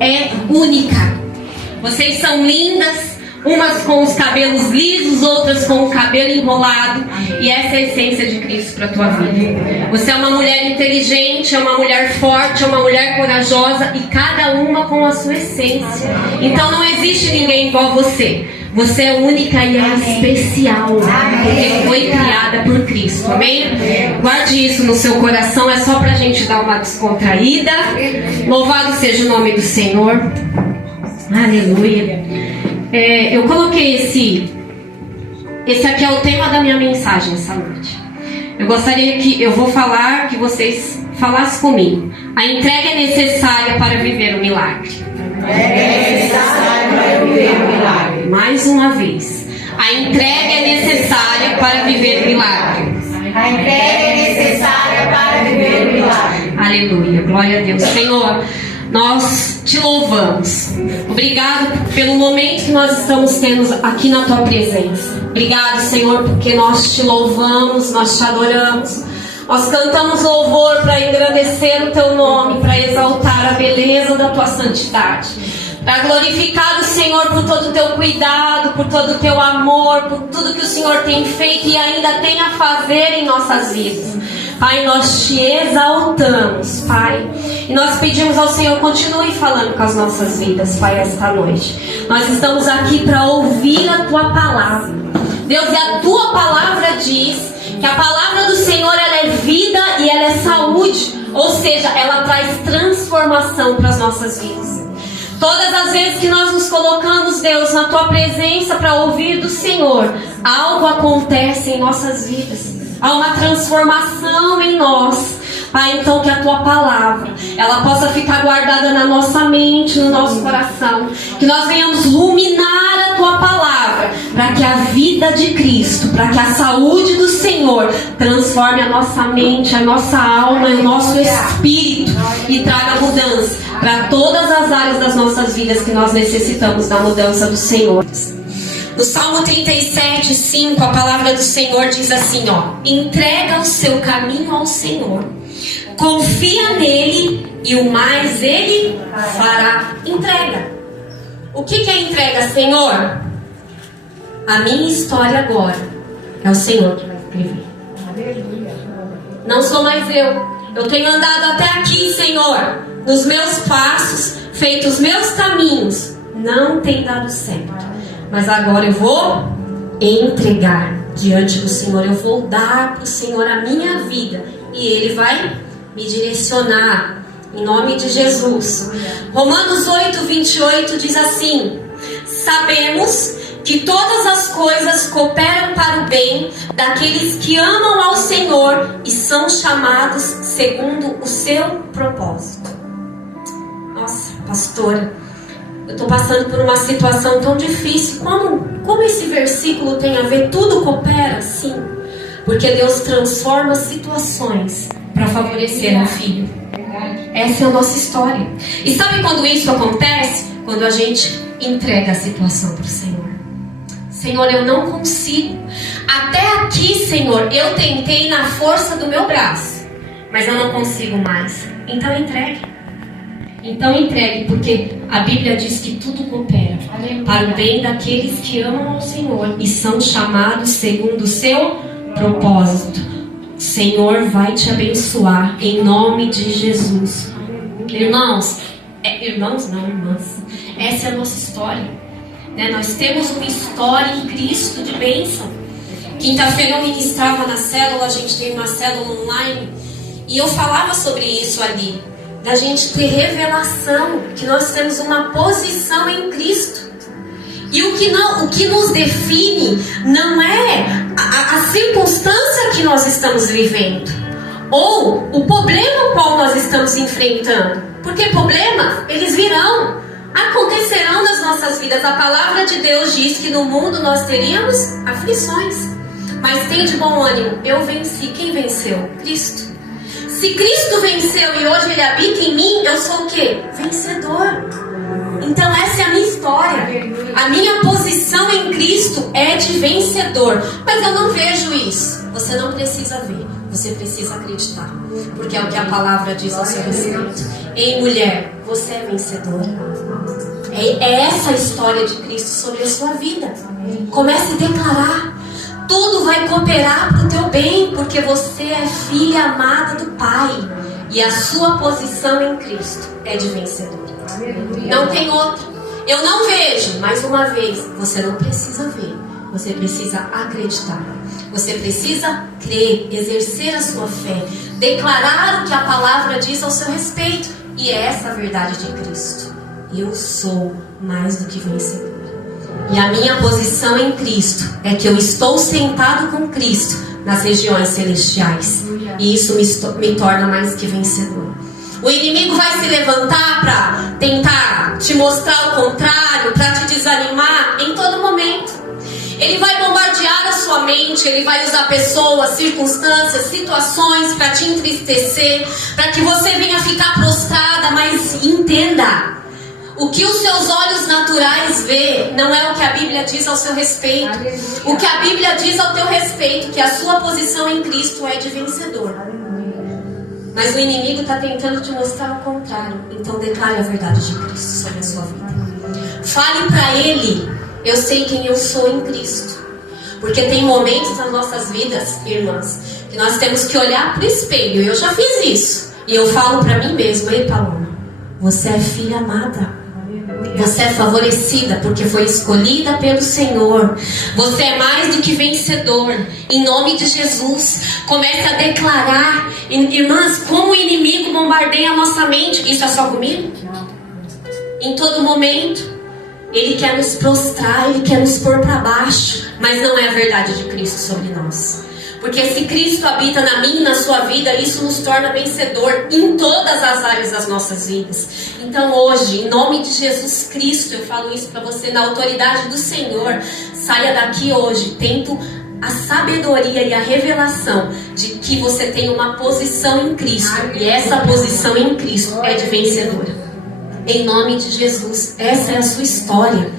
é única. Vocês são lindas, umas com os cabelos lisos, outras com o cabelo enrolado. E essa é a essência de Cristo para a tua vida. Você é uma mulher inteligente, é uma mulher forte, é uma mulher corajosa, e cada uma com a sua essência. Então não existe ninguém igual a você. Você é única e é especial, porque foi criada por Cristo, amém? Guarde isso no seu coração, é só pra gente dar uma descontraída. Louvado seja o nome do Senhor. Aleluia. Eu coloquei esse aqui é o tema da minha mensagem essa noite. Eu gostaria eu vou falar, que vocês falassem comigo. A entrega é necessária para viver o milagre. É necessário para viver o milagre. Mais uma vez. A entrega é necessária para viver o milagre. A entrega é necessária para viver o milagre. Aleluia. Glória a Deus. Senhor, nós te louvamos. Obrigado pelo momento que nós estamos tendo aqui na tua presença. Obrigado, Senhor, porque nós te louvamos, nós te adoramos. Nós cantamos louvor para engrandecer o teu nome, para exaltar a beleza da tua santidade, para glorificar o Senhor por todo o teu cuidado, por todo o teu amor, por tudo que o Senhor tem feito e ainda tem a fazer em nossas vidas. Pai, nós te exaltamos, Pai, e nós pedimos ao Senhor, continue falando com as nossas vidas, Pai, esta noite. Nós estamos aqui para ouvir a tua palavra, Deus, e a tua palavra diz que a palavra do Senhor, ela é vida e ela é saúde, ou seja, ela traz transformação para as nossas vidas. Todas as vezes que nós nos colocamos, Deus, na tua presença para ouvir do Senhor, algo acontece em nossas vidas. Há uma transformação em nós. Pai, então que a tua palavra, ela possa ficar guardada na nossa mente, no nosso coração. Que nós venhamos ruminar a tua palavra, para que a vida de Cristo, para que a saúde do Senhor transforme a nossa mente, a nossa alma e o nosso espírito e traga mudança para todas as áreas das nossas vidas que nós necessitamos da mudança do Senhor. No Salmo 37, 5, a palavra do Senhor diz assim, entrega o seu caminho ao Senhor, confia nele e o mais ele fará. Entrega. O que é entrega, Senhor? A minha história agora é o Senhor que vai escrever. Não sou mais eu. Eu tenho andado até aqui, Senhor, nos meus passos, feito os meus caminhos, não tem dado certo. Mas agora eu vou entregar diante do Senhor. Eu vou dar para o Senhor a minha vida. E Ele vai me direcionar. Em nome de Jesus. Romanos 8, 28 diz assim: sabemos que todas as coisas cooperam para o bem daqueles que amam ao Senhor e são chamados segundo o seu propósito. Nossa, pastora, eu estou passando por uma situação tão difícil. Como esse versículo tem a ver? Tudo coopera? Sim. Porque Deus transforma situações para favorecer um filho. Essa é a nossa história. E sabe quando isso acontece? Quando a gente entrega a situação para o Senhor. Senhor, eu não consigo. Até aqui, Senhor, eu tentei na força do meu braço, mas eu não consigo mais. Então entregue. Então entregue, porque a Bíblia diz que tudo coopera para o bem daqueles que amam ao Senhor e são chamados segundo o seu propósito. O Senhor vai te abençoar em nome de Jesus. Irmãos, irmãs, essa é a nossa história, né? Nós temos uma história em Cristo de bênção. Quinta-feira eu ministrava na célula, a gente tem uma célula online, e eu falava sobre isso ali, da gente ter revelação, que nós temos uma posição em Cristo. E o que nos define não é a circunstância que nós estamos vivendo, ou o problema qual nós estamos enfrentando. Porque problemas, eles virão, acontecerão nas nossas vidas. A palavra de Deus diz que no mundo nós teríamos aflições. Mas tenha de bom ânimo, eu venci. Quem venceu? Cristo. Se Cristo venceu e hoje Ele habita em mim, eu sou o quê? Vencedor. Então essa é a minha história. A minha posição em Cristo é de vencedor. Mas eu não vejo isso. Você não precisa ver. Você precisa acreditar, porque é o que a palavra diz ao seu respeito. Ei, mulher, você é vencedora. É essa a história de Cristo sobre a sua vida. Comece a declarar. Tudo vai cooperar para o teu bem, porque você é filha amada do Pai. E a sua posição em Cristo é de vencedor. Não tem outra. Eu não vejo, mais uma vez, você não precisa ver. Você precisa acreditar. Você precisa crer, exercer a sua fé, declarar o que a palavra diz ao seu respeito. E é essa a verdade de Cristo. Eu sou mais do que vencedor. E a minha posição em Cristo é que eu estou sentado com Cristo nas regiões celestiais. E isso me torna mais que vencedor. O inimigo vai se levantar para tentar te mostrar o contrário, para te desanimar em todo momento. Ele vai bombardear a sua mente, ele vai usar pessoas, circunstâncias, situações para te entristecer, para que você venha ficar prostrada, mas entenda, o que os seus olhos naturais vê não é o que a Bíblia diz ao seu respeito. O que a Bíblia diz ao teu respeito, que a sua posição em Cristo é de vencedor. Mas o inimigo está tentando te mostrar o contrário. Então declare a verdade de Cristo sobre a sua vida. Fale para Ele: eu sei quem eu sou em Cristo. Porque tem momentos nas nossas vidas, irmãs, que nós temos que olhar para o espelho. Eu já fiz isso. E eu falo para mim mesma: ei, Paloma, você é filha amada. Você é favorecida porque foi escolhida pelo Senhor. Você é mais do que vencedor. Em nome de Jesus, comece a declarar. Irmãs, como o inimigo bombardeia a nossa mente. Isso é só comigo? Em todo momento ele quer nos prostrar, ele quer nos pôr para baixo. Mas não é a verdade de Cristo sobre nós. Porque se Cristo habita na minha e na sua vida, isso nos torna vencedor em todas as áreas das nossas vidas. Então hoje, em nome de Jesus Cristo, eu falo isso para você na autoridade do Senhor. Saia daqui hoje tendo a sabedoria e a revelação de que você tem uma posição em Cristo. E essa posição em Cristo é de vencedora. Em nome de Jesus, essa é a sua história.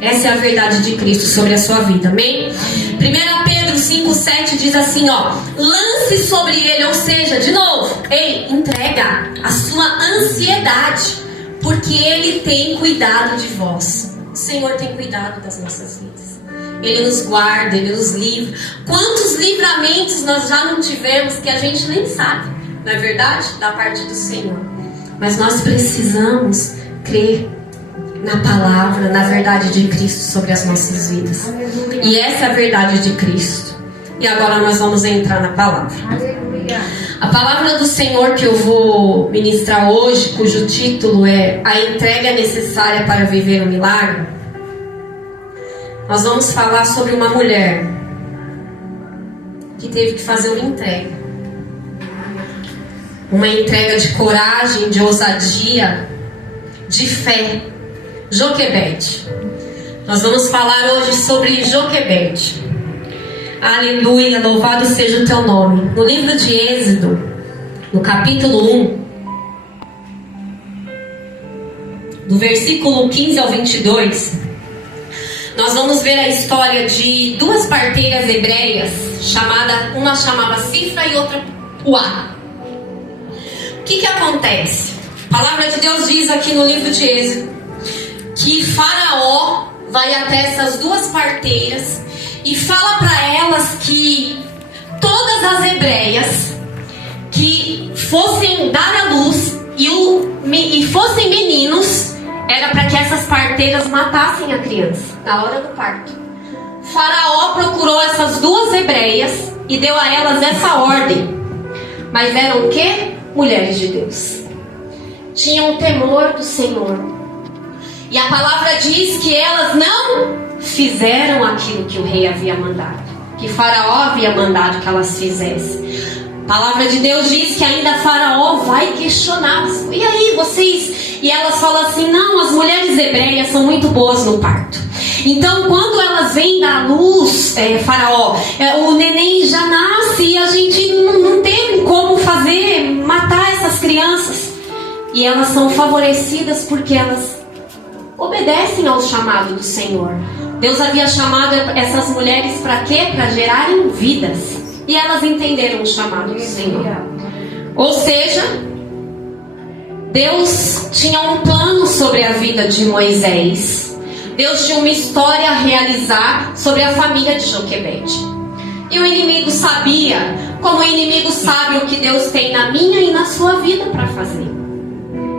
Essa é a verdade de Cristo sobre a sua vida, amém? 1 Pedro 5,7 diz assim, ó: lance sobre ele, ou seja, de novo, ei, entrega a sua ansiedade, porque ele tem cuidado de vós. O Senhor tem cuidado das nossas vidas. Ele nos guarda, Ele nos livra. Quantos livramentos nós já não tivemos que a gente nem sabe, não é verdade? Da parte do Senhor. Mas nós precisamos crer na palavra, na verdade de Cristo sobre as nossas vidas. E essa é a verdade de Cristo. E agora nós vamos entrar na palavra. A palavra do Senhor que eu vou ministrar hoje, cujo título é A Entrega Necessária para Viver o Milagre. Nós vamos falar sobre uma mulher que teve que fazer uma entrega. Uma entrega de coragem, de ousadia, de fé. Joquebede. Nós vamos falar hoje sobre Joquebede. Aleluia, louvado seja o teu nome. No livro de Êxodo, no capítulo 1, do versículo 15 ao 22, nós vamos ver a história de duas parteiras hebreias, uma chamava Cifra e outra Puá. O que acontece? A palavra de Deus diz aqui no livro de Êxodo que Faraó vai até essas duas parteiras e fala para elas que todas as hebreias que fossem dar à luz e fossem meninos, era para que essas parteiras matassem a criança na hora do parto. Faraó procurou essas duas hebreias e deu a elas essa ordem. Mas eram o quê? Mulheres de Deus. Tinham temor do Senhor. E a palavra diz que elas não fizeram aquilo que o rei havia mandado, que Faraó havia mandado que elas fizessem. A palavra de Deus diz que ainda Faraó vai questioná-las. E aí, vocês? E elas falam assim: não, as mulheres hebreias são muito boas no parto. Então, quando elas vêm dar luz, Faraó, o neném já nasce e a gente não tem como matar essas crianças. E elas são favorecidas porque elas obedecem ao chamado do Senhor. Deus havia chamado essas mulheres para quê? Para gerarem vidas. e elas entenderam o chamado do Senhor. Ou seja, Deus tinha um plano sobre a vida de Moisés. Deus tinha uma história a realizar sobre a família de Joquebede. E o inimigo sabia, como o inimigo sabe o que Deus tem na minha e na sua vida para fazer.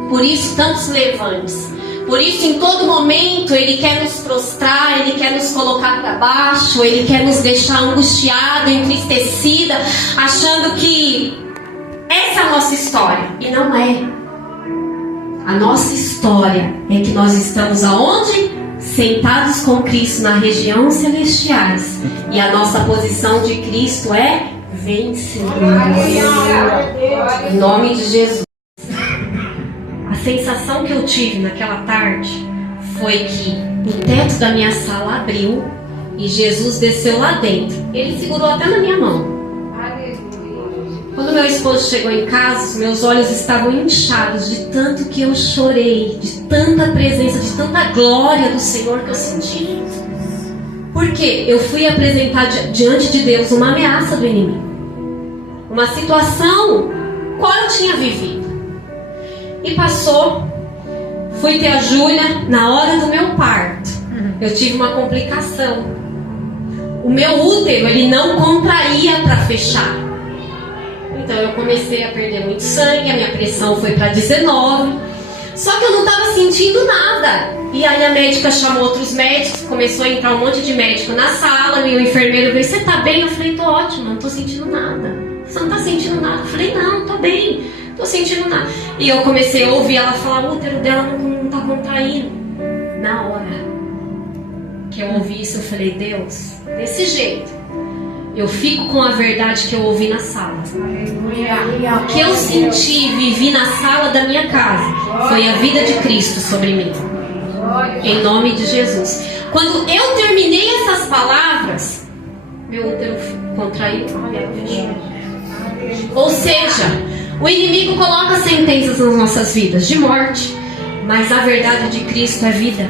Por isso, tantos levantes. Por isso, em todo momento, Ele quer nos prostrar, Ele quer nos colocar para baixo, Ele quer nos deixar angustiado, entristecida, achando que essa é a nossa história. E não é. A nossa história é que nós estamos aonde? Sentados com Cristo na região celestiais. E a nossa posição de Cristo é vencedores. Em nome de Jesus. A sensação que eu tive naquela tarde foi que o teto da minha sala abriu e Jesus desceu lá dentro. Ele segurou até na minha mão. Quando meu esposo chegou em casa, os meus olhos estavam inchados de tanto que eu chorei, de tanta presença, de tanta glória do Senhor que eu senti. Porque eu fui apresentar diante de Deus uma ameaça do inimigo, uma situação qual eu tinha vivido. E passou, fui ter a Júlia na hora do meu parto. Eu tive uma complicação. O meu útero, ele não contraía para fechar. Então eu comecei a perder muito sangue, a minha pressão foi para 19. Só que eu não estava sentindo nada. E aí a médica chamou outros médicos, começou a entrar um monte de médico na sala, e o enfermeiro veio: você tá bem? Eu falei: tô ótimo, não tô sentindo nada. Você não tá sentindo nada? Eu falei: não, tô bem, tô sentindo nada. E eu comecei a ouvir ela falar: o útero dela não tá contraindo. Na hora que eu ouvi isso, eu falei: Deus, desse jeito eu fico com a verdade que eu ouvi na sala. O que eu senti e vivi na sala da minha casa foi a vida de Cristo sobre mim. Em nome de Jesus. Quando eu terminei essas palavras, meu útero contraiu. Ou seja, o inimigo coloca sentenças nas nossas vidas de morte, mas a verdade de Cristo é vida.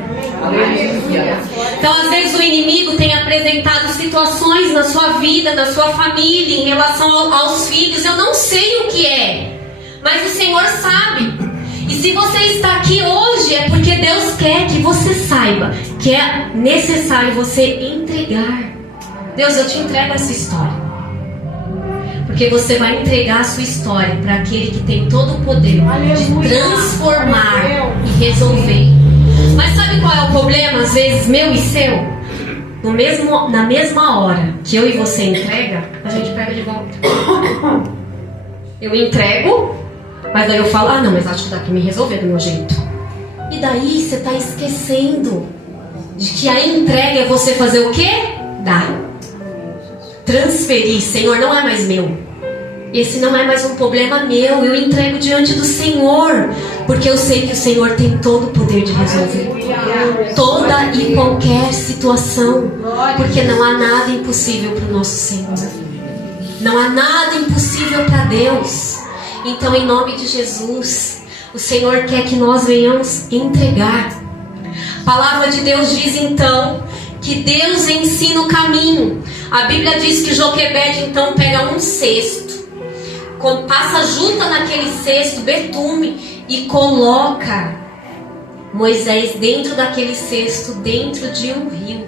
Então, às vezes, o inimigo tem apresentado situações na sua vida, na sua família, em relação aos filhos. Eu não sei o que é, mas o Senhor sabe. E se você está aqui hoje, é porque Deus quer que você saiba que é necessário você entregar. Deus, eu te entrego essa história. Porque você vai entregar a sua história para aquele que tem todo o poder de transformar e resolver. Mas sabe qual é o problema, às vezes, meu e seu? Na mesma hora que eu e você entrega, a gente pega de volta. Eu entrego, mas aí eu falo: ah, não, mas acho que dá para me resolver do meu jeito. E daí você está esquecendo de que a entrega é você fazer o quê? Dar. Transferir. Senhor, não é mais meu. Esse não é mais um problema meu. Eu entrego diante do Senhor, porque eu sei que o Senhor tem todo o poder de resolver toda e qualquer situação. Porque não há nada impossível para o nosso Senhor. Não há nada impossível para Deus. Então, em nome de Jesus, o Senhor quer que nós venhamos entregar. A palavra de Deus diz então que Deus ensina o caminho. A Bíblia diz que Joquebede então pega um cesto, passa junta naquele cesto betume e coloca Moisés dentro daquele cesto, dentro de um rio.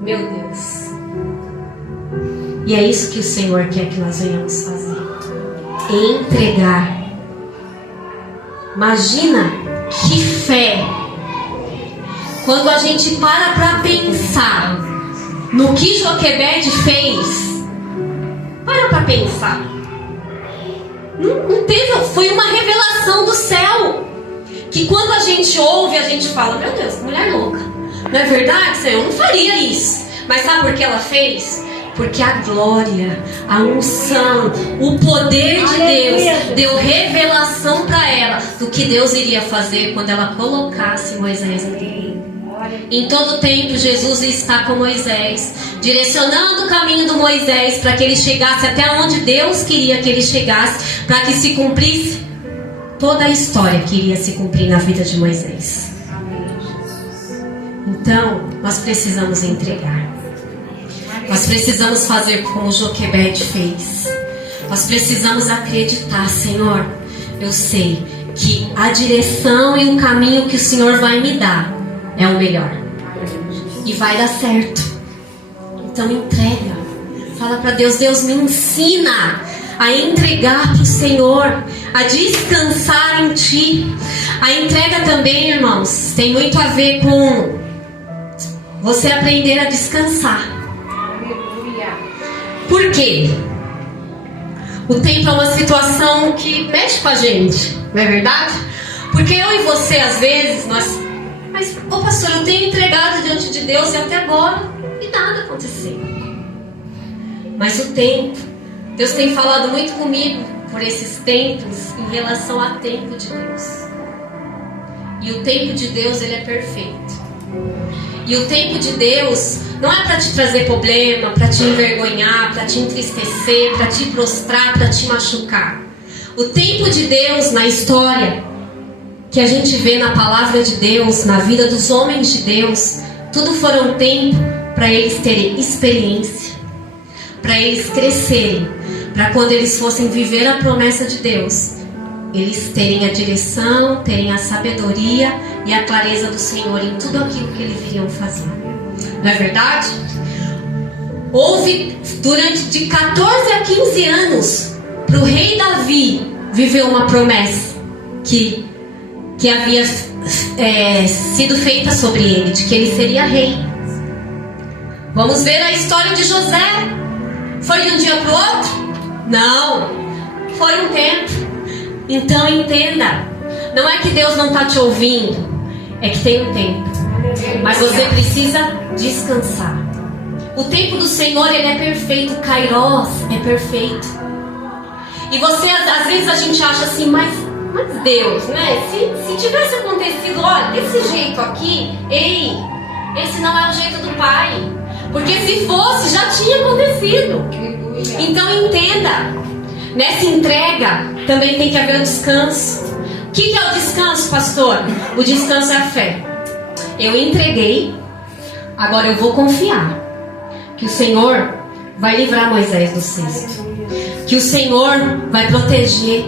Meu Deus. E é isso que o Senhor quer que nós venhamos fazer: entregar. Imagina que fé quando a gente para pensar no que Joquebede fez. Para pensar. Não teve, foi uma revelação do céu. Que quando a gente ouve, a gente fala: meu Deus, que mulher louca. Não é verdade, Senhor? Eu não faria isso. Mas sabe por que ela fez? Porque a glória, a unção, o poder de Deus deu revelação para ela do que Deus iria fazer quando ela colocasse Moisés ali. Em todo tempo Jesus está com Moisés, direcionando o caminho do Moisés para que ele chegasse até onde Deus queria que ele chegasse, para que se cumprisse toda a história que iria se cumprir na vida de Moisés. Então, nós precisamos entregar. Nós precisamos fazer como Joquebede fez. Nós precisamos acreditar, Senhor, eu sei que a direção e o caminho que o Senhor vai me dar é o melhor. E vai dar certo. Então entrega. Fala para Deus, Deus me ensina a entregar para o Senhor, a descansar em Ti. A entrega também, irmãos, tem muito a ver com você aprender a descansar. Por quê? O tempo é uma situação que mexe com a gente, não é verdade? Porque eu e você, às vezes, mas, pastor, eu tenho entregado diante de Deus e até agora, e nada aconteceu. Mas o tempo, Deus tem falado muito comigo por esses tempos em relação ao tempo de Deus. E o tempo de Deus, ele é perfeito. E o tempo de Deus não é para te trazer problema, para te envergonhar, para te entristecer, para te prostrar, para te machucar. O tempo de Deus na história, que a gente vê na palavra de Deus, na vida dos homens de Deus, tudo foram tempo para eles terem experiência, para eles crescerem, para quando eles fossem viver a promessa de Deus, eles terem a direção, terem a sabedoria e a clareza do Senhor em tudo aquilo que eles iriam fazer. Não é verdade? Houve durante de 14 a 15 anos para o rei Davi viver uma promessa que havia sido feita sobre ele, de que ele seria rei. Vamos ver a história de José. Foi de um dia para o outro? Não, foi um tempo. Então entenda, não é que Deus não está te ouvindo, é que tem um tempo. Mas você precisa descansar. O tempo do Senhor, ele é perfeito. O Kairos é perfeito. E você, às vezes a gente acha assim, mas Deus, né? Se tivesse acontecido, olha, desse jeito aqui, esse não é o jeito do Pai. Porque se fosse, já tinha acontecido. Então entenda, nessa entrega também tem que haver o descanso. O que é o descanso, pastor? O descanso é a fé. Eu entreguei, agora eu vou confiar que o Senhor vai livrar Moisés do cesto, que o Senhor vai proteger,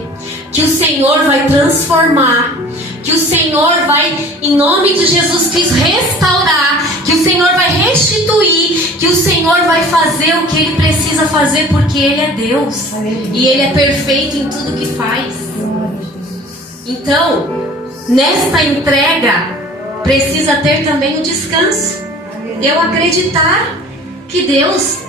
que o Senhor vai transformar, que o Senhor vai, em nome de Jesus Cristo, restaurar, que o Senhor vai restituir, que o Senhor vai fazer o que Ele precisa fazer, porque Ele é Deus e Ele é perfeito em tudo que faz. Então, nesta entrega precisa ter também o descanso. Eu acreditar que Deus,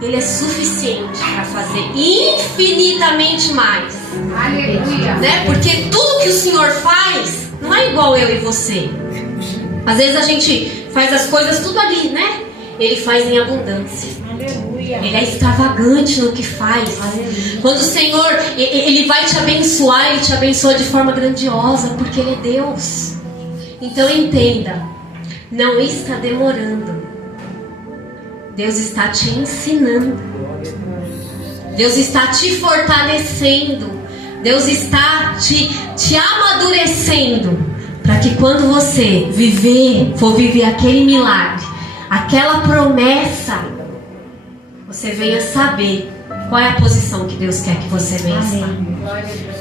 Ele é suficiente para fazer infinitamente mais. Aleluia. Né? Porque tudo que o Senhor faz não é igual eu e você. Às vezes a gente faz as coisas tudo ali, né? Ele faz em abundância. Aleluia. Ele é extravagante no que faz. Aleluia. Quando o Senhor, Ele vai te abençoar, Ele te abençoa de forma grandiosa, porque Ele é Deus. Então entenda, não está demorando. Deus está te ensinando. Deus está te fortalecendo. Deus está te amadurecendo, para que quando você for viver aquele milagre, aquela promessa, você venha saber qual é a posição que Deus quer que você venha estar.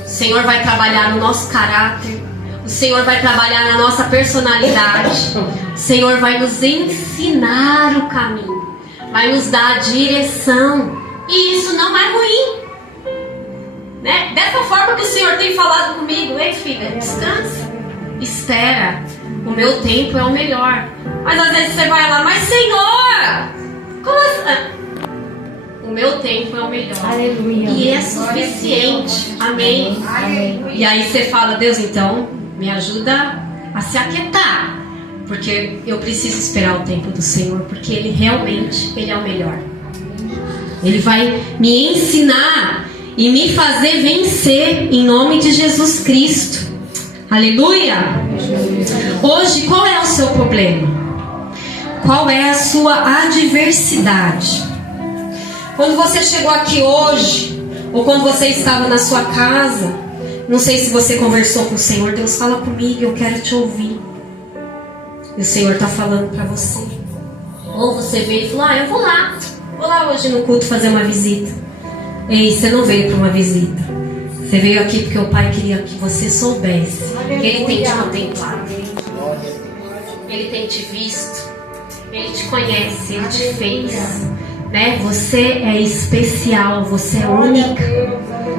O Senhor vai trabalhar no nosso caráter. O Senhor vai trabalhar na nossa personalidade. O Senhor vai nos ensinar o caminho, vai nos dar a direção. E isso não é ruim, né? Dessa forma que o Senhor tem falado comigo: ei, filha, descansa, espera, o meu tempo é o melhor. Mas às vezes você vai lá: mas Senhor, como assim? O meu tempo é o melhor. Aleluia. E é suficiente. Amém. Aleluia. E aí você fala: Deus, então me ajuda a se aquietar, porque eu preciso esperar o tempo do Senhor, porque Ele realmente, Ele é o melhor. Ele vai me ensinar e me fazer vencer em nome de Jesus Cristo. Aleluia. Hoje, qual é o seu problema? Qual é a sua adversidade? Quando você chegou aqui hoje, ou quando você estava na sua casa, não sei se você conversou com o Senhor. Deus, fala comigo, eu quero te ouvir. E o Senhor está falando para você. Ou você veio e falou: eu vou lá, vou lá hoje no culto fazer uma visita. Ei, você não veio para uma visita. Você veio aqui porque o Pai queria que você soubesse que Ele tem te contemplado. Ele tem te visto. Ele te conhece. Ele te fez. Né? Você é especial. Você é única.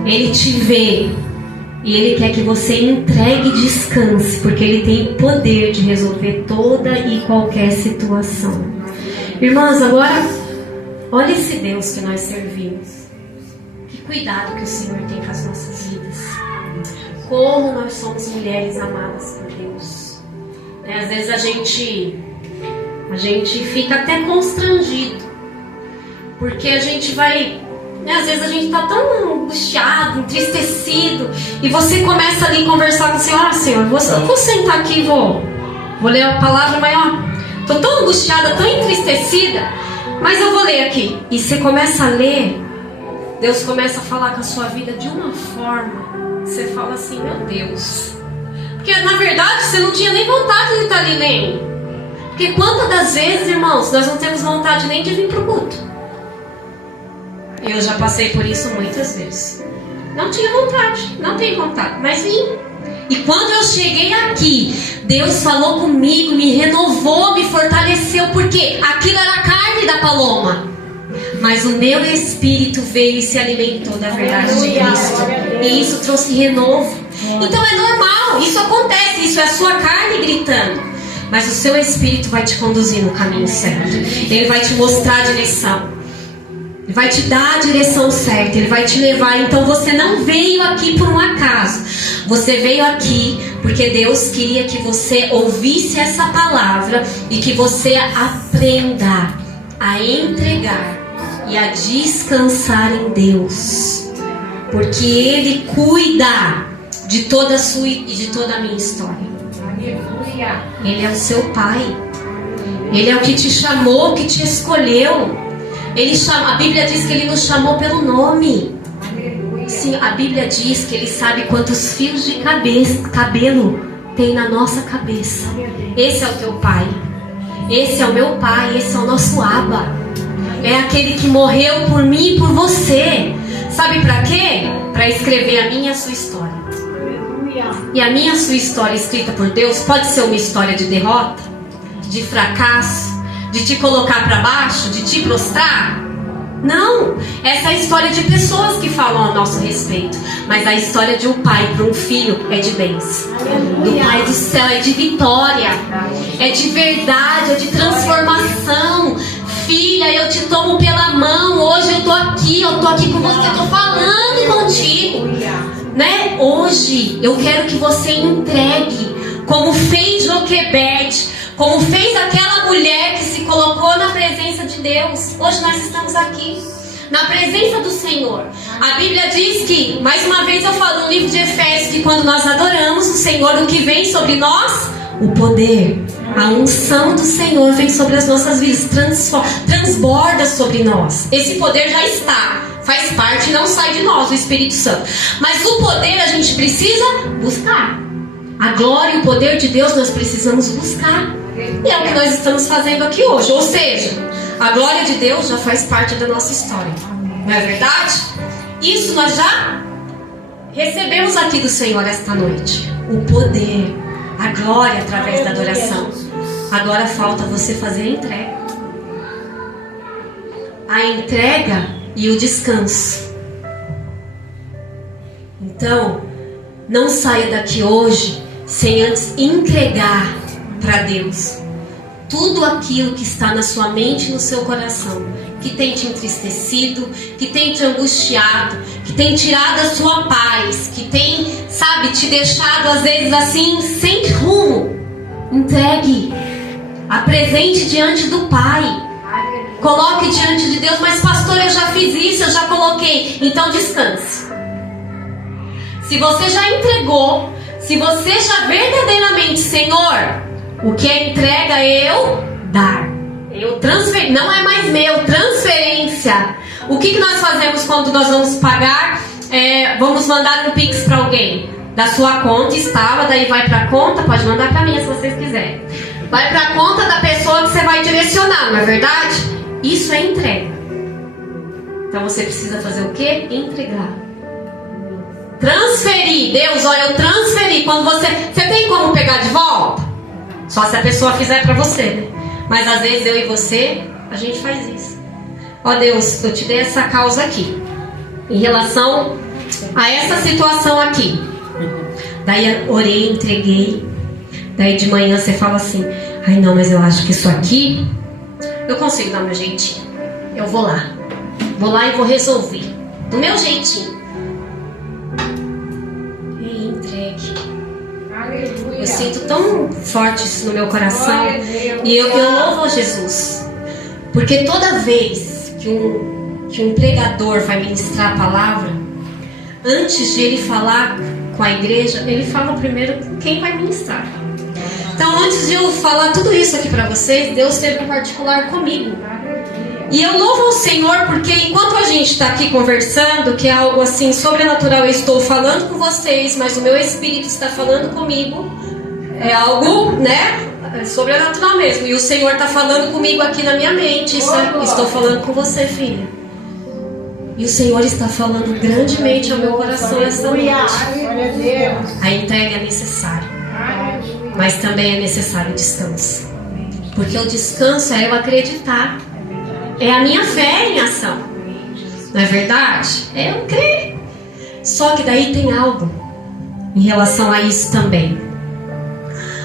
Ele te vê. E Ele quer que você entregue e descanse. Porque Ele tem poder de resolver toda e qualquer situação. Irmãs, agora, olha esse Deus que nós servimos. Que cuidado que o Senhor tem com as nossas vidas. Como nós somos mulheres amadas por Deus. Às vezes a gente fica até constrangido. Porque a gente vai... Às vezes a gente está tão angustiado, entristecido. E você começa ali a conversar com o Senhor. Senhor, vou sentar aqui e vou ler a palavra, mas estou tão angustiada, tão entristecida. Mas eu vou ler aqui. E você começa a ler... Deus começa a falar com a sua vida de uma forma que você fala assim, meu Deus. Porque na verdade você não tinha nem vontade de estar ali lendo. Porque quantas das vezes, irmãos, nós não temos vontade nem de vir para o culto. Eu já passei por isso muitas vezes. Não tinha vontade, não tenho vontade, mas vim. E quando eu cheguei aqui, Deus falou comigo, me renovou, me fortaleceu. Porque aquilo era a carne da Paloma. Mas o meu espírito veio e se alimentou da verdade de Cristo. E isso trouxe renovo. Então é normal, isso acontece. Isso é a sua carne gritando. Mas o seu espírito vai te conduzir no caminho certo. Ele vai te mostrar a direção. Ele vai te dar a direção certa. Ele vai te levar. Então você não veio aqui por um acaso. Você veio aqui porque Deus queria que você ouvisse essa palavra. E que você aprenda a entregar e a descansar em Deus, porque Ele cuida de toda a sua e de toda a minha história. Ele é o seu Pai. Ele é o que te chamou, que te escolheu. A Bíblia diz que Ele nos chamou pelo nome. Sim, a Bíblia diz que Ele sabe quantos fios de cabelo tem na nossa cabeça. Esse é o teu Pai. Esse é o meu Pai. Esse é o nosso Abba. É aquele que morreu por mim e por você. Sabe para quê? Para escrever a minha e a sua história. E a minha e a sua história escrita por Deus pode ser uma história de derrota, de fracasso, de te colocar para baixo, de te prostrar. Não, essa é a história de pessoas que falam a nosso respeito. Mas a história de um pai para um filho é de bênção. Do Pai do céu é de vitória. É de verdade, é de transformação. Filha, eu te tomo pela mão. Hoje eu tô aqui com você, eu tô falando contigo, né? Hoje eu quero que você entregue, como fez Joquebede, como fez aquela mulher que se colocou na presença de Deus. Hoje nós estamos aqui na presença do Senhor. A Bíblia diz que, mais uma vez eu falo no livro de Efésios, que quando nós adoramos o Senhor, o que vem sobre nós? O poder, a unção do Senhor vem sobre as nossas vidas, transborda sobre nós. Esse poder já está, faz parte e não sai de nós, o Espírito Santo. Mas o poder a gente precisa buscar. A glória e o poder de Deus nós precisamos buscar. E é o que nós estamos fazendo aqui hoje. Ou seja, a glória de Deus já faz parte da nossa história. Não é verdade? Isso nós já recebemos aqui do Senhor esta noite. O poder, a glória através da adoração. Agora falta você fazer a entrega. A entrega e o descanso. Então, não saia daqui hoje sem antes entregar para Deus tudo aquilo que está na sua mente e no seu coração, que tem te entristecido, que tem te angustiado, que tem tirado a sua paz, que tem, sabe, te deixado às vezes assim, sem rumo. Entregue, apresente diante do Pai, coloque diante de Deus. Mas pastor, eu já fiz isso, eu já coloquei. Então descanse. Se você já entregou, se você já verdadeiramente, Senhor, o que é entrega eu dar, eu transfer, não é mais meu, transferência. O que nós fazemos quando nós vamos pagar? Vamos mandar no Pix para alguém. Da sua conta estava, daí vai para a conta, pode mandar para mim se vocês quiserem. Vai para a conta da pessoa que você vai direcionar, não é verdade? Isso é entrega. Então você precisa fazer o quê? Entregar. Transferir. Deus, olha, eu transferi. Quando você tem como pegar de volta? Só se a pessoa fizer para você, né? Mas às vezes eu e você, a gente faz isso. Ó Deus, eu te dei essa causa aqui, em relação a essa situação aqui. Daí eu orei, entreguei. Daí de manhã você fala assim: ai não, mas eu acho que isso aqui eu consigo dar meu jeitinho. Eu vou lá e vou resolver do meu jeitinho. E entregue. Aleluia. Eu sinto tão forte isso no meu coração. E eu louvo a Jesus, porque toda vez que um pregador vai ministrar a palavra, antes de ele falar com a igreja, ele fala primeiro com quem vai ministrar. Então, antes de eu falar tudo isso aqui para vocês, Deus teve um particular comigo. E eu louvo ao Senhor, porque enquanto a gente está aqui conversando, que é algo assim sobrenatural, eu estou falando com vocês, mas o meu espírito está falando comigo, é algo, né, sobrenatural mesmo. E o Senhor está falando comigo aqui na minha mente. Estou falando com você, filha. E o Senhor está falando grandemente ao meu coração esta noite. A entrega é necessária, mas também é necessário o descanso. Porque o descanso é eu acreditar. É a minha fé em ação. Não é verdade? É eu crer. Só que daí tem algo em relação a isso também.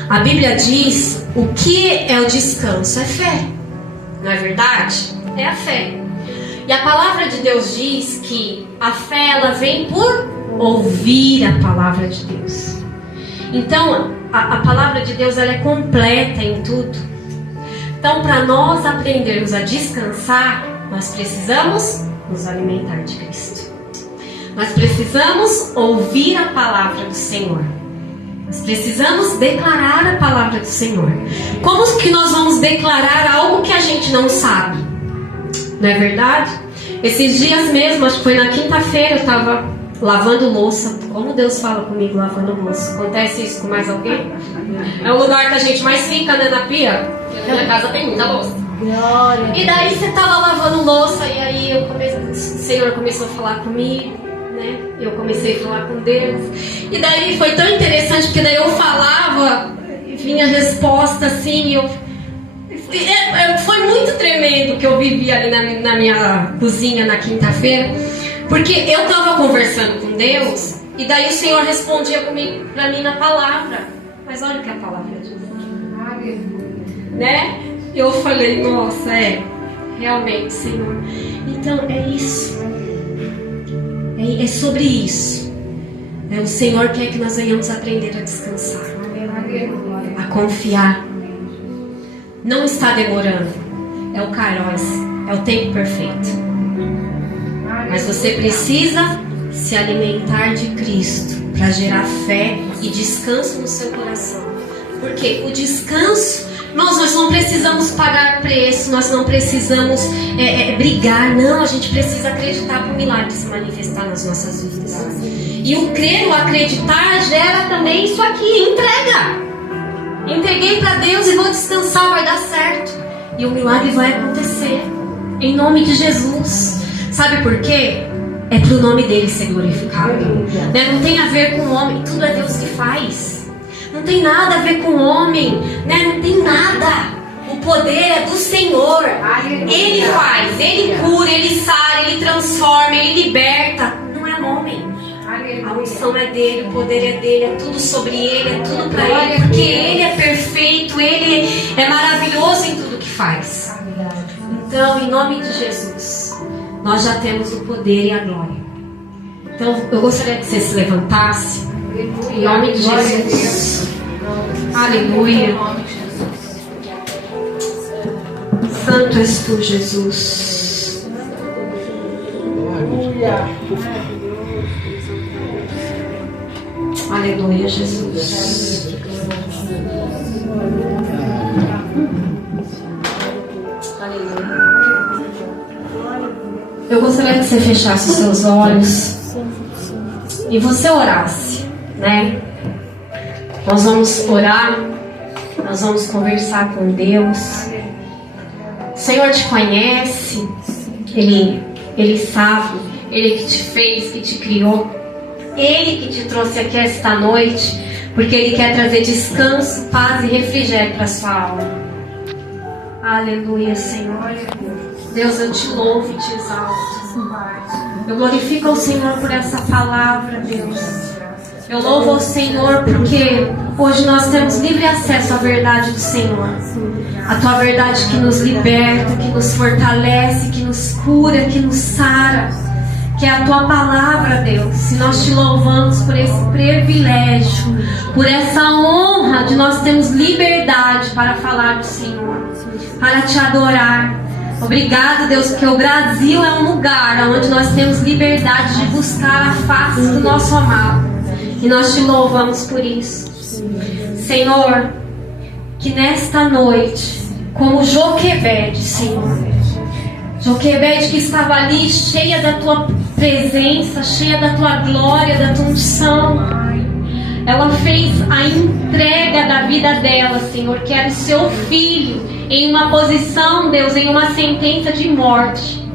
A Bíblia diz o que é o descanso. É fé. Não é verdade? É a fé. E a palavra de Deus diz que a fé ela vem por ouvir a palavra de Deus. Então a palavra de Deus ela é completa em tudo. Então, para nós aprendermos a descansar, nós precisamos nos alimentar de Cristo. Nós precisamos ouvir a palavra do Senhor. Nós precisamos declarar a palavra do Senhor. Como que nós vamos declarar algo que a gente não sabe? Não é verdade? Esses dias mesmo, acho que foi na quinta-feira, eu estava lavando louça. Como Deus fala comigo lavando louça? Acontece isso com mais alguém? É o lugar que a gente mais fica, né, na pia. Na minha casa tem muita louça. E daí você estava lavando louça e aí o Senhor começou a falar comigo, né? Eu comecei a falar com Deus. E daí foi tão interessante, porque daí eu falava e vinha a resposta assim, foi muito tremendo que eu vivi ali na minha cozinha na quinta-feira, porque eu estava conversando com Deus e daí o Senhor respondia comigo, para mim na palavra. Mas olha o que a palavra diz. Né? Eu falei, nossa, realmente, Senhor. Então é isso. É sobre isso. O Senhor quer que nós venhamos aprender a descansar, a confiar. Não está demorando. É o Kairos, é o tempo perfeito. Mas você precisa se alimentar de Cristo para gerar fé e descanso no seu coração. Porque o descanso, nós não precisamos pagar preço, nós não precisamos brigar, não, a gente precisa acreditar para o milagre se manifestar nas nossas vidas. E o crer, o acreditar gera também isso aqui, entrega. Entreguei para Deus e vou descansar, vai dar certo. E o milagre vai acontecer, em nome de Jesus. Sabe por quê? É para o nome dele ser glorificado, né? Não tem a ver com o homem, tudo é Deus que faz. Não tem nada a ver com o homem, né? Não tem nada. O poder é do Senhor. Ele faz, Ele cura, Ele sara, Ele transforma, Ele liberta. Não é homem. A unção é dele, o poder é dele, é tudo sobre ele, é tudo para ele, porque ele é perfeito, ele é maravilhoso em tudo que faz. Então, em nome de Jesus, nós já temos o poder e a glória. Então, eu gostaria que você se levantasse. Em nome de Jesus. Aleluia. Santo és tu, Jesus. Aleluia, Jesus. Aleluia. Eu gostaria que você fechasse os seus olhos e você orasse, né? Nós vamos orar, nós vamos conversar com Deus. O Senhor te conhece, Ele Ele sabe, Ele que te fez, que te criou, Ele que te trouxe aqui esta noite, porque Ele quer trazer descanso, paz e refrigério para a sua alma. Aleluia, Senhor. Deus, eu te louvo e te exalto. Eu glorifico ao Senhor por essa palavra, Deus. Eu louvo ao Senhor porque hoje nós temos livre acesso à verdade do Senhor. A tua verdade que nos liberta, que nos fortalece, que nos cura, que nos sara. Que é a tua palavra, Deus. E nós te louvamos por esse privilégio, por essa honra de nós termos liberdade para falar do Senhor, para te adorar. Obrigado, Deus, porque o Brasil é um lugar onde nós temos liberdade de buscar a face do nosso amado. E nós te louvamos por isso. Senhor, que nesta noite, como Joquebede, Senhor, Joquebede que estava ali cheia da tua presença, cheia da tua glória, da tua unção, ela fez a entrega da vida dela, Senhor, que era o seu filho, em uma posição, Deus, em uma sentença de morte.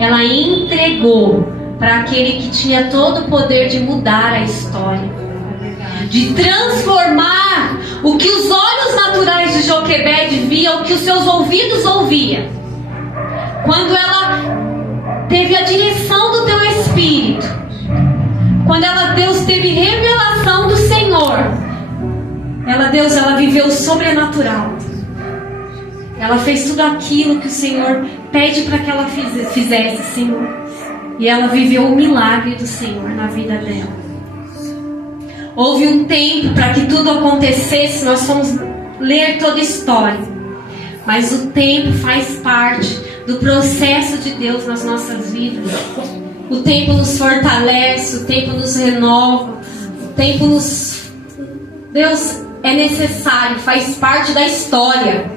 Ela entregou para aquele que tinha todo o poder de mudar a história, de transformar o que os olhos naturais de Joquebede viam, o que os seus ouvidos ouviam. Quando ela teve a direção do teu Espírito, quando Deus teve revelação do Senhor, ela viveu o sobrenatural. Ela fez tudo aquilo que o Senhor pede para que ela fizesse, Senhor. E ela viveu o milagre do Senhor na vida dela. Houve um tempo para que tudo acontecesse, nós fomos ler toda a história. Mas o tempo faz parte do processo de Deus nas nossas vidas. O tempo nos fortalece, o tempo nos renova, o tempo nos... Deus é necessário, faz parte da história.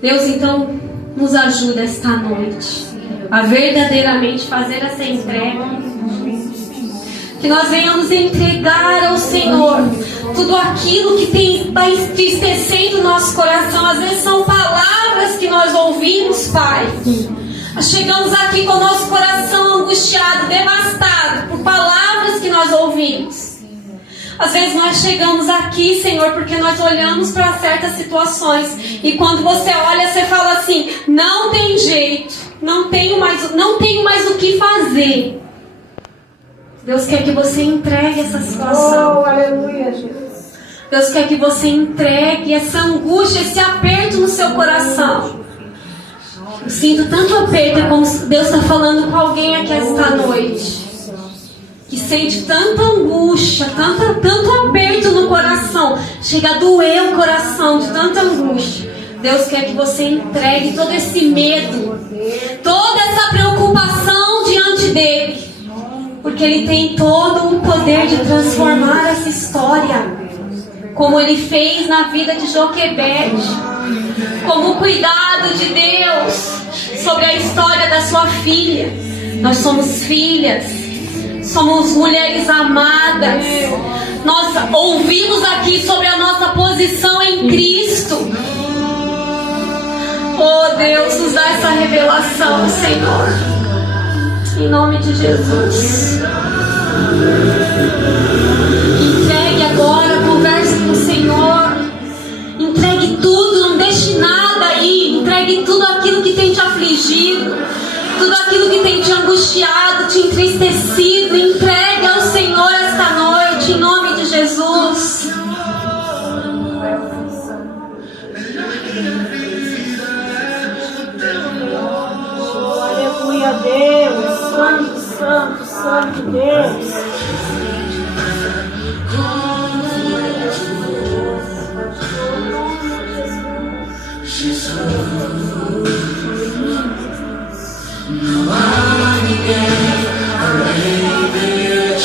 Deus, então, nos ajuda esta noite a verdadeiramente fazer essa entrega. Que nós venhamos entregar ao Senhor tudo aquilo que vai entristecendo o nosso coração. Às vezes são palavras que nós ouvimos, Pai. Nós chegamos aqui com o nosso coração angustiado, devastado por palavras que nós ouvimos. Às vezes nós chegamos aqui, Senhor, porque nós olhamos para certas situações e quando você olha, você fala assim: não tem jeito, não tenho mais o que fazer. Deus quer que você entregue essa situação. Oh, aleluia, Jesus. Deus quer que você entregue essa angústia, esse aperto no seu coração. Eu sinto tanto aperto, é como Deus está falando com alguém aqui esta noite, que sente tanta angústia, tanto aperto no coração, chega a doer o coração de tanta angústia. Deus quer que você entregue todo esse medo, toda essa preocupação diante dele, porque ele tem todo o poder de transformar essa história, como ele fez na vida de Joquebede, como o cuidado de Deus sobre a história da sua filha. Nós somos filhas, somos mulheres amadas. Nós ouvimos aqui sobre a nossa posição em Cristo. Oh Deus, nos dá essa revelação, Senhor, em nome de Jesus. Entregue agora, converse com o Senhor. Entregue tudo, não deixe nada aí. Entregue tudo aquilo que tem te afligido, tudo aquilo que tem te angustiado, te entristecido. Entregue ao Senhor esta noite, em nome de Jesus. Aleluia, Deus. Santo, santo, santo Deus. Não há ninguém além dele.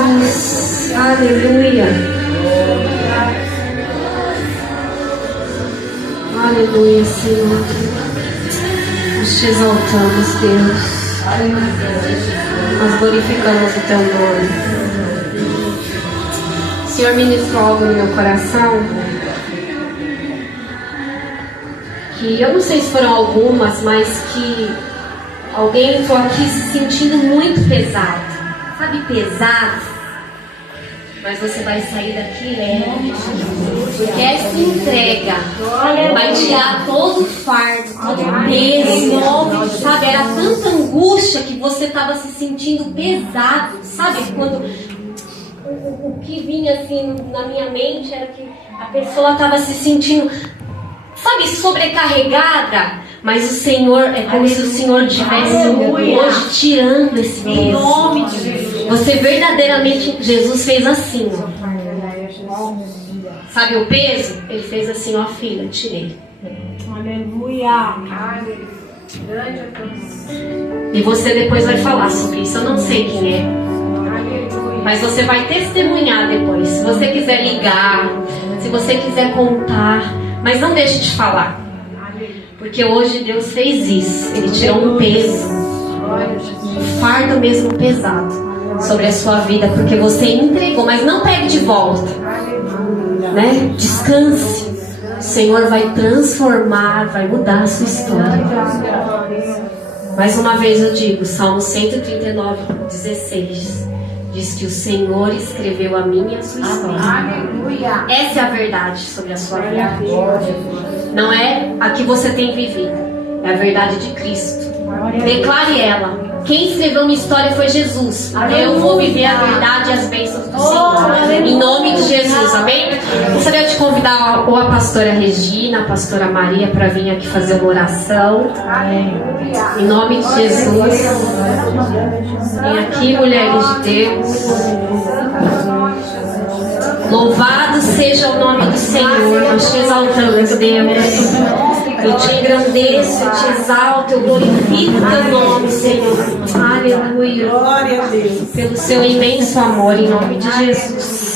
Jesus. Aleluia. Aleluia, Senhor. Nós te exaltamos, Deus. Nós glorificamos o teu nome. O Senhor ministrou algo no meu coração, que eu não sei se foram algumas, mas que alguém entrou aqui se sentindo muito pesado. Sabe, pesado? Mas você vai sair daqui leve, porque essa entrega vai tirar todo o fardo, todo o peso, sabe? Era tanta angústia que você estava se sentindo pesado, sabe? Quando o que vinha assim na minha mente era que a pessoa estava se sentindo, sabe, sobrecarregada. Mas o Senhor, é como se o Senhor estivesse hoje tirando esse peso. Em nome de Jesus. Você verdadeiramente, Jesus fez assim, ó. Sabe o peso? Ele fez assim, ó, filha, tirei. Aleluia. E você depois vai falar sobre isso. Eu não sei quem é, mas você vai testemunhar depois. Se você quiser ligar, se você quiser contar, mas não deixe de falar. Porque hoje Deus fez isso. Ele tirou um peso, um fardo mesmo pesado sobre a sua vida, porque você entregou, mas não pegue de volta, né? Descanse. O Senhor vai transformar, vai mudar a sua história. Mais uma vez eu digo, Salmo 139, 16 diz que o Senhor escreveu a minha e a sua história. Essa é a verdade sobre a sua vida. Não é a que você tem vivido, é a verdade de Cristo. Declare ela. Quem escreveu minha história foi Jesus. Eu vou viver a verdade e as bênçãos do Senhor. Em nome de Jesus, amém? Gostaria de convidar ou a pastora Regina, a pastora Maria, para vir aqui fazer uma oração. Em nome de Jesus. Vem aqui, mulheres de Deus. Louvado seja o nome do Senhor. Nós te exaltamos, Deus. Eu te engrandeço, eu te exalto, eu glorifico o teu nome, Senhor. Aleluia. Glória a Deus. Pelo seu imenso amor, em nome de Jesus.